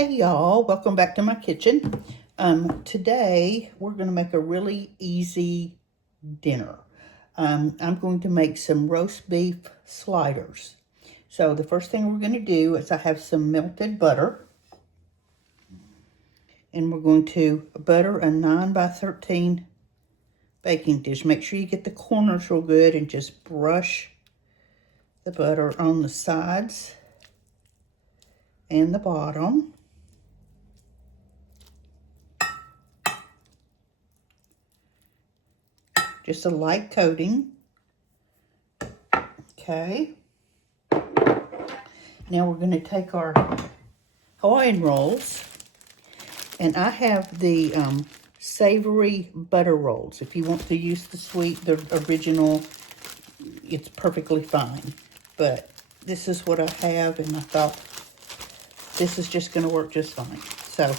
Hey y'all, welcome back to my kitchen. Today we're going to make a really easy dinner. I'm going to make some roast beef sliders. So the first thing we're going to do is I have some melted butter. And we're going to butter a 9 by 13 baking dish. Make sure you get the corners real good and just brush the butter on the sides and the bottom. Just a light coating. Okay. Now we're going to take our Hawaiian rolls. And I have the savory butter rolls. If you want to use the sweet, the original, it's perfectly fine. But this is what I have, and I thought this is just going to work just fine. So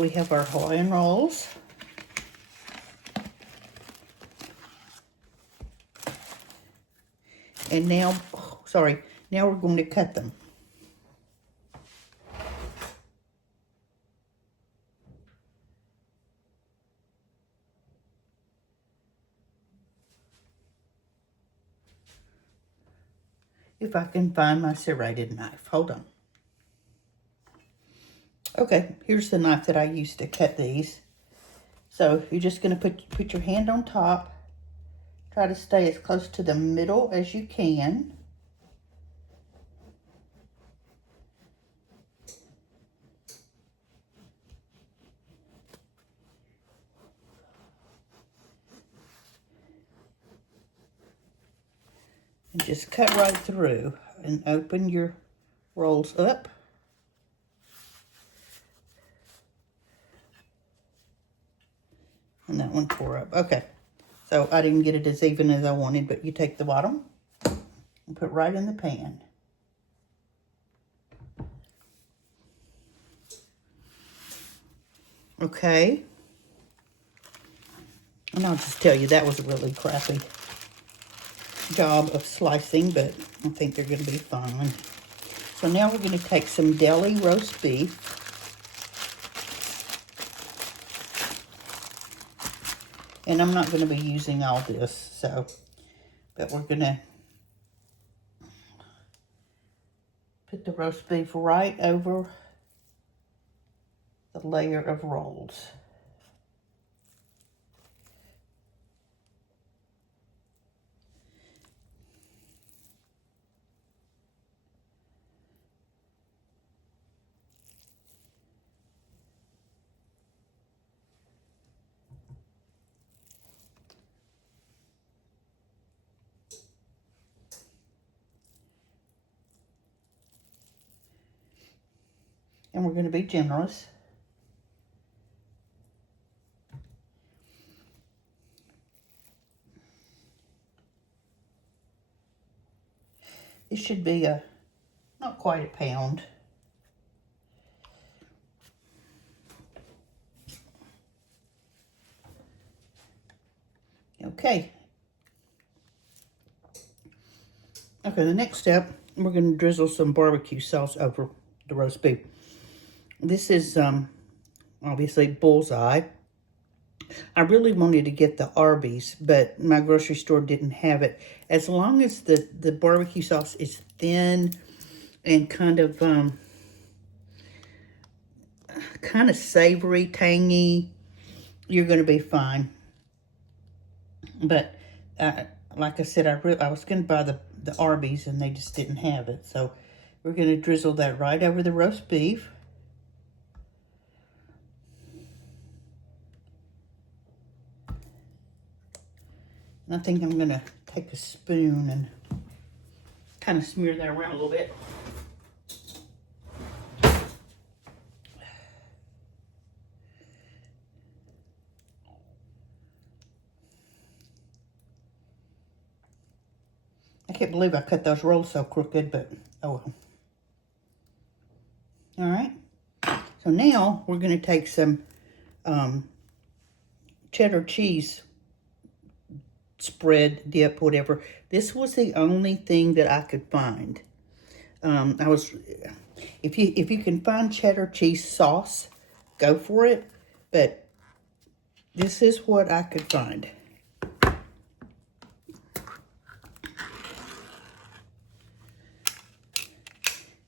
we have our Hawaiian rolls. And now, now we're going to cut them. If I can find my serrated knife. Hold on. Okay, here's the knife that I used to cut these. So you're just going to put your hand on top. Try to stay as close to the middle as you can. And just cut right through and open your rolls up. And that one tore up. Okay, so I didn't get it as even as I wanted, but you take the bottom and put right in the pan. Okay. And I'll just tell you, that was a really crappy job of slicing, but I think they're going to be fine. So now we're going to take some deli roast beef. And I'm not going to be using all this, but we're going to put the roast beef right over the layer of rolls. And we're going to be generous. It should be not quite a pound. Okay. Okay, the next step, we're going to drizzle some barbecue sauce over the roast beef. This is obviously Bullseye. I really wanted to get the Arby's, but my grocery store didn't have it. As long as the barbecue sauce is thin and kind of savory, tangy, you're going to be fine. But like I said, I was going to buy the Arby's, and they just didn't have it. So we're going to drizzle that right over the roast beef. And I think I'm going to take a spoon and kind of smear that around a little bit. I can't believe I cut those rolls so crooked, but oh well. All right. So now we're going to take some cheddar cheese spread, dip, whatever. This was the only thing that I could find. If you can find cheddar cheese sauce, go for it. But this is what I could find.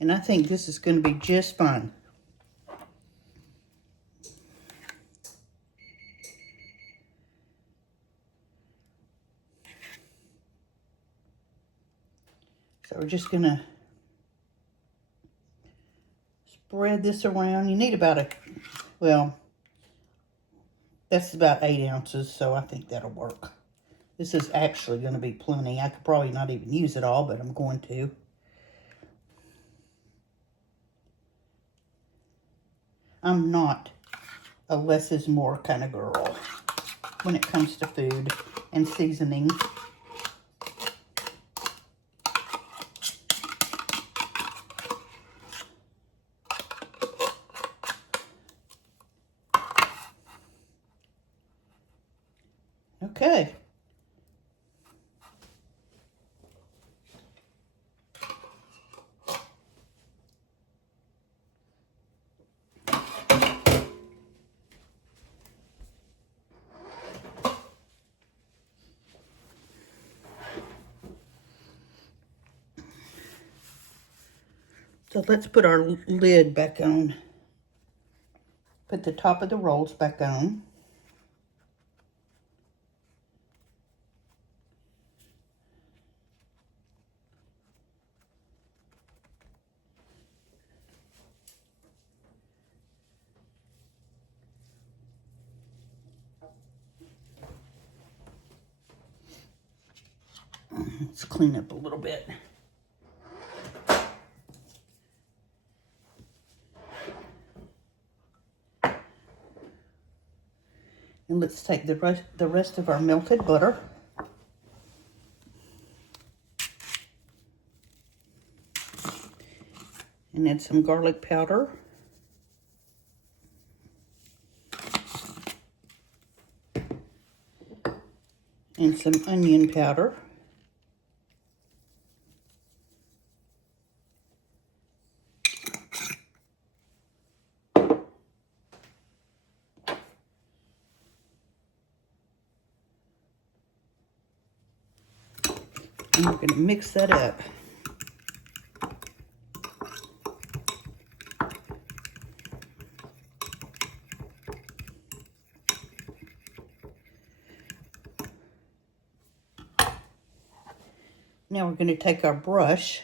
And I think this is going to be just fine. So we're just going to spread this around. You need about well, that's about 8 ounces, so I think that'll work. This is actually going to be plenty. I could probably not even use it all, but I'm going to. I'm not a less is more kind of girl when it comes to food and seasoning. Okay. So let's put our lid back on. Put the top of the rolls back on. Let's clean up a little bit. And let's take the rest of our melted butter. And add some garlic powder. And some onion powder. And we're going to mix that up. Now we're going to take our brush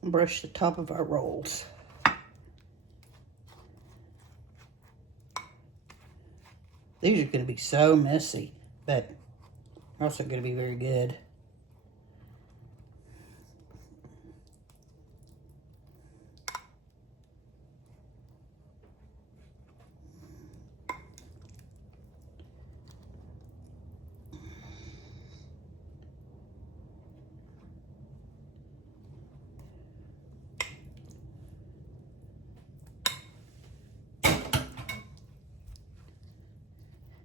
and brush the top of our rolls. These are going to be so messy, but they're also going to be very good.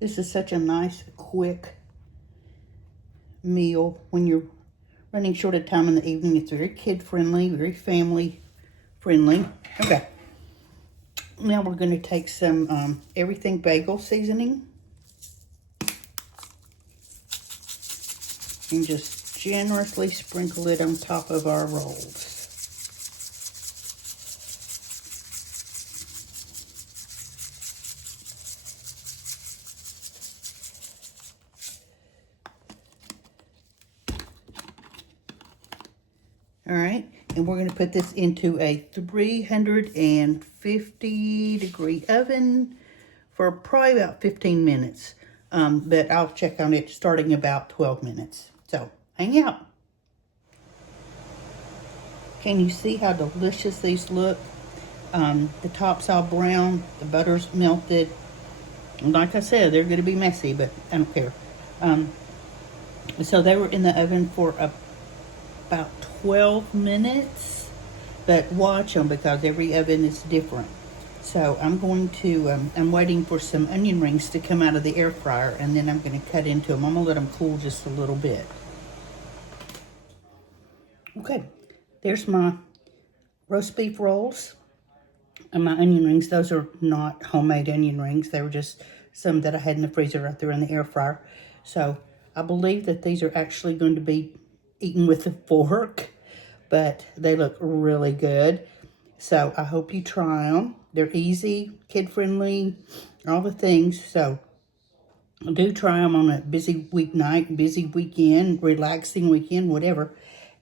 This is such a nice, quick meal when you're running short of time in the evening. It's very kid-friendly, very family-friendly. Okay. Now we're going to take some Everything Bagel seasoning. And just generously sprinkle it on top of our rolls. All right, and we're going to put this into a 350 degree oven for probably about 15 minutes. But I'll check on it starting about 12 minutes. So, hang out. Can you see how delicious these look? The top's all brown, the butter's melted. And like I said, they're going to be messy, but I don't care. So they were in the oven for about 12 minutes, but watch them because every oven is different. So I'm going to, I'm waiting for some onion rings to come out of the air fryer, and then I'm going to cut into them. I'm going to let them cool just a little bit. Okay, there's my roast beef rolls and my onion rings. Those are not homemade onion rings. They were just some that I had in the freezer right there in the air fryer. So I believe that these are actually going to be eaten with a fork, but they look really good. So I hope you try them. They're easy, kid-friendly, all the things. So do try them on a busy weeknight, busy weekend, relaxing weekend, whatever.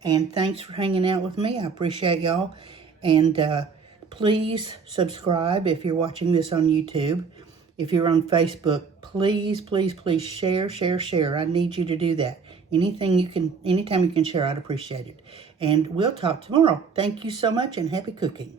And thanks for hanging out with me. I appreciate y'all. And please subscribe if you're watching this on YouTube. If you're on Facebook, please, please, please share, share, share. I need you to do that. Anything you can, anytime you can share, I'd appreciate it. And we'll talk tomorrow. Thank you so much and happy cooking.